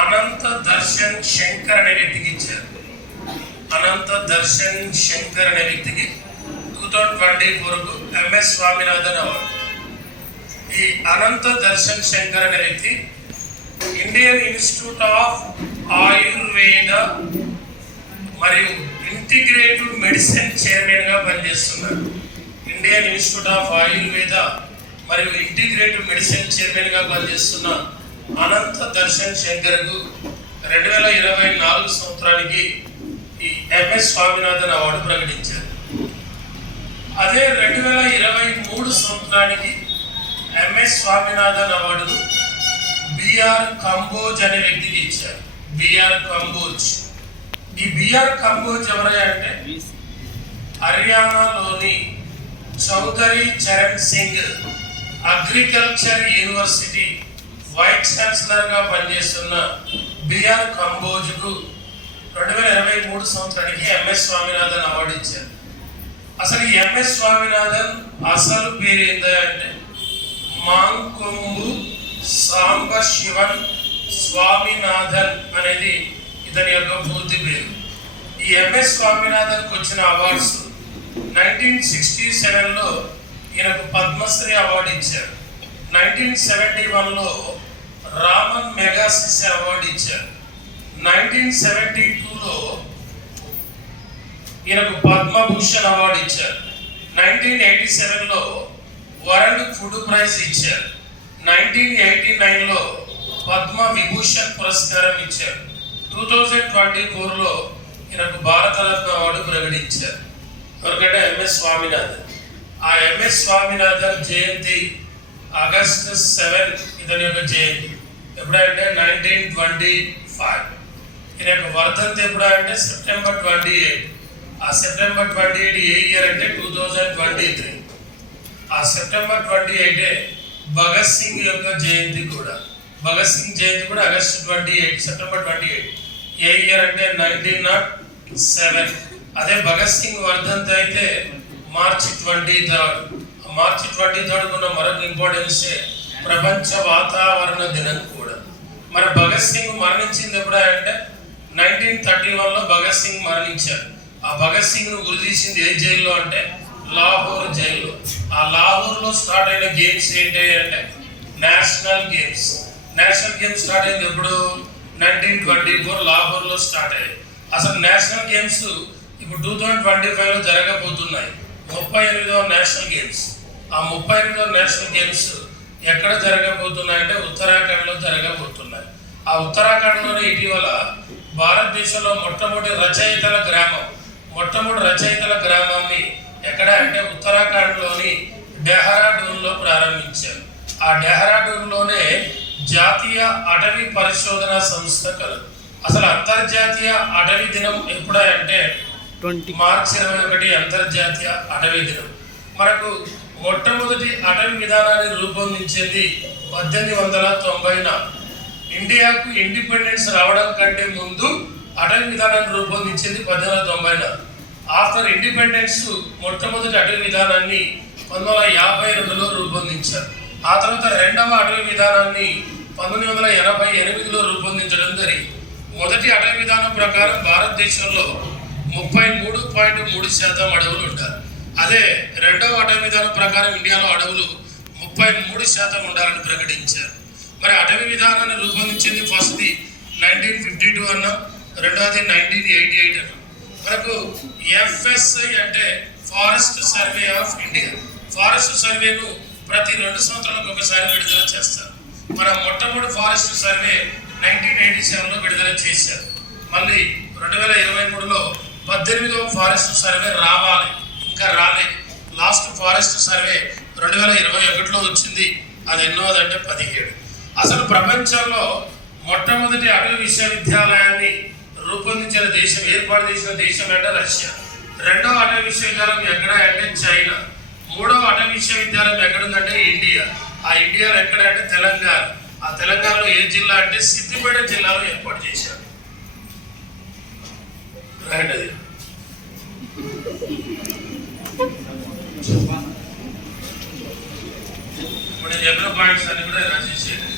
అనంత దర్శన్ శంకర్ అనే వ్యక్తికి ఇచ్చారు. అనంత దర్శన్ శంకర్ అనే వ్యక్తికి 2024కు ఎంఎస్ స్వామినాథన్ అవార్డు. ఈ అనంత దర్శన్ శంకర్ అనే వ్యక్తి ఇండియన్ ఇన్స్టిట్యూట్ ఆఫ్ ఆయుర్వేద మరియు ఇంటిగ్రేటివ్ మెడిసిన్ చైర్మన్గా పనిచేస్తున్నారు. ఇండియన్ ఇన్స్టిట్యూట్ ఆఫ్ ఆయుర్వేద మరియు ఇంటిగ్రేటివ్ మెడిసిన్ చైర్మన్గా పనిచేస్తున్న అనంత దర్శన్ శంకర్కు 2024 సంవత్సరానికి ఈ ఎంఎస్ స్వామినాథన్ అవార్డు ప్రకటించారు. అదే 2023 సంవత్సరానికి ఎంఎస్ స్వామినాథన్ అవార్డును బిఆర్ కంబోజ్ అనే వ్యక్తికి ఇచ్చారు. బిఆర్ కంబోజ్. ఈ బిఆర్ కంబోజ్ ఎవరై అంటే హర్యానాలోని Chaudhary Charan Singh agriculture university vice ఛాన్సలర్గా పనిచేస్తున్న బిఆర్ కంబోజ్కు 2023 సంవత్సరానికి ఎంఎస్ స్వామినాథన్ అవార్డు ఇచ్చారు. అసలు ఈ ఎంఎస్ స్వామినాథన్ అసలు పేరు ఏంటంటే మాంకొంబు సాంబ శివన్ స్వామినాథన్ అనేది ఇతని యొక్క పూర్తి పేరు. ఈ ఎంఎస్ స్వామినాథన్కి వచ్చిన అవార్డ్స్ 1967లో ఈయనకు పద్మశ్రీ అవార్డు ఇచ్చారు. 1971లో రామన్ మెగాసిస్ అవార్డు ఇచ్చారు. 1972లో ఈయనకు పద్మభూషణ్ అవార్డు ఇచ్చారు. 1987లో వరల్డ్ ఫుడ్ ప్రైజ్ ఇచ్చారు. 1989లో పద్మ విభూషణ్ పురస్కారం ఇచ్చారు. 2024లో ఈయనకు భారతరత్న అవార్డు ప్రకటించారు. ఎవరికంటే ఎంఎస్ స్వామినాథన్. ఆ ఎంఎస్ స్వామినాథన్ జయంతి ఆగస్టు 7 ఇతని యొక్క జయంతి. ఎప్పుడంటే 1925. ఈయన యొక్క వర్ధంతి ఎప్పుడంటే సెప్టెంబర్ 28. ఆ సెప్టెంబర్ 28 ఏ ఇయర్ అంటే 2023. ఆ సెప్టెంబర్ 28 భగత్ సింగ్ యొక్క జయంతి కూడా. భగత్ సింగ్ జయంతి కూడా ఆగస్టు 28, సెప్టెంబర్ 28. ఏ ఇయర్ అంటే 1907. అదే భగత్ సింగ్ వర్ధంతి అయితే మార్చి 23. మార్చి 23 ఉన్న మరొక ఇంపార్టెన్స్ ప్రపంచ వాతావరణ దినం కూడా. మరి భగత్ సింగ్ మరణించింది ఎప్పుడంటే 1931లో భగత్ సింగ్ మరణించారు. ఆ భగత్ సింగ్ను గురితీసింది ఏ జైల్లో అంటే లాహోర్ జైల్లో. ఆ లాహోర్లో స్టార్ట్ అయిన గేమ్స్ ఏంటి అంటే national games. National games start అయింది ఎప్పుడు 1924 లాహోర్లో స్టార్ట్ అయ్యాయి. అసలు నేషనల్ గేమ్స్ ఇప్పుడు 2025లో జరగబోతున్నాయి. 38వ నేషనల్ గేమ్స్. ఆ 38వ నేషనల్ గేమ్స్ ఎక్కడ జరగబోతున్నాయంటే ఉత్తరాఖండ్లో జరగబోతున్నాయి. ఆ ఉత్తరాఖండ్లోనే ఇటీవల భారతదేశంలో మొట్టమొదటి రచయితల గ్రామాన్ని ఎక్కడ అంటే ఉత్తరాఖండ్లోని డెహ్రాడూన్లో ప్రారంభించారు. ఆ డెహ్రాడూన్లోనే జాతీయ అటవీ పరిశోధన సంస్థ కలదు. అసలు అంతర్జాతీయ అటవీ దినం ఎప్పుడంటే మార్చి 21 అంతర్జాతీయ అటవీ దినం. మనకు మొట్టమొదటి అటవీ విధానాన్ని రూపొందించేది 1890. ఇండియాకు ఇండిపెండెన్స్ రావడం కంటే ముందు అటవీ విధానాన్ని రూపొందించేది 1890. ఆఫ్టర్ ఇండిపెండెన్స్ మొట్టమొదటి అటవీ విధానాన్ని 1952లో రూపొందించారు. ఆ తర్వాత రెండవ అటవీ విధానాన్ని 1988లో రూపొందించడం జరిగింది. మొదటి అటవీ విధానం ప్రకారం భారతదేశంలో 33.3% అడవులు ఉంటారు. అదే రెండవ అటవీ విధానం ప్రకారం ఇండియాలో అడవులు 33% ఉండాలని ప్రకటించారు. మరి అటవీ విధానాన్ని రూపొందించింది ఫస్ట్ది 1952 అన్నాం, రెండవది 1988 అన్నాం. మనకు ఎఫ్ఎస్ఐ అంటే forest survey of India. Forest సర్వేను ప్రతి 2 సంవత్సరాలకు ఒకసారి విడుదల చేస్తారు. మన మొట్టమొదటి ఫారెస్ట్ సర్వే 1987లో విడుదల చేశారు. మళ్ళీ 2023లో 18వ ఫారెస్ట్ సర్వే రావాలి, ఇంకా రాలేదు. లాస్ట్ ఫారెస్ట్ సర్వే 2021లో వచ్చింది. అది ఎన్నోదంటే 17. అసలు ప్రపంచంలో మొట్టమొదటి అటవీ విశ్వవిద్యాలయాన్ని రూపొందించిన దేశం, ఏర్పాటు చేసిన దేశం అంటే రష్యా. రెండవ అటవీ విశ్వవిద్యాలయం ఎక్కడ అంటే చైనా. మూడవ అటవీ విశ్వవిద్యాలయం ఎక్కడుందంటే ఇండియా. ఆ ఇండియాలో ఎక్కడ అంటే తెలంగాణ. ఆ తెలంగాణలో ఏ జిల్లా అంటే సిద్దిపేట జిల్లాలో ఏర్పాటు చేశారు. రైట్. అది ఇప్పుడు చెప్పిన పాయింట్స్ అన్ని కూడా రాసేసేయండి.